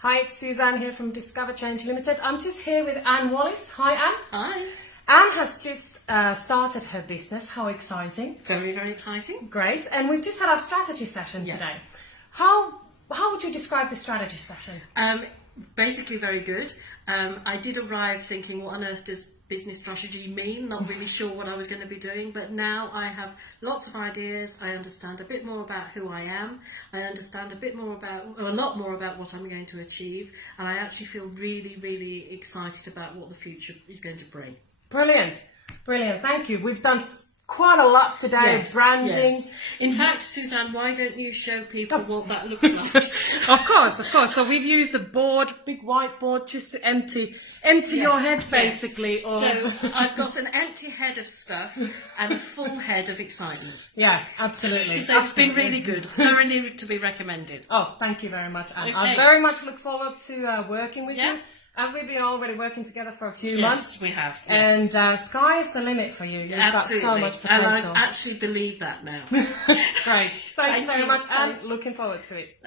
Hi, it's Suzanne here from DiscoverChange Limited. I'm just here with Anne Wallace. Hi, Anne. Hi. Anne has just started her business. How exciting. Very, very exciting. Great. And we've just had our strategy session today. How would you describe the strategy session? Basically very good. I did arrive thinking, what on earth does business strategy mean? Not really sure what I was going to be doing, but now I have lots of ideas. I understand a bit more about who I am. I understand a lot more about what I'm going to achieve, and I actually feel really, really excited about what the future is going to bring. Brilliant. Brilliant. Thank you. We've done quite a lot today. Branding. Yes. In fact, Suzanne, why don't you show people what that looks like? Of course. So we've used a board, big whiteboard, just to empty your head, basically. So I've got an empty head of stuff and a full head of excitement. Yeah, absolutely. So it's been really good. Thoroughly to be recommended. Oh, thank you very much, Anne. Okay. I very much look forward to working with you. As we've been already working together for a few months. Yes, we have. Yes. And sky is the limit for you. You've got so much potential. And I actually believe that now. Great. Thanks very much, Anne. Looking forward to it.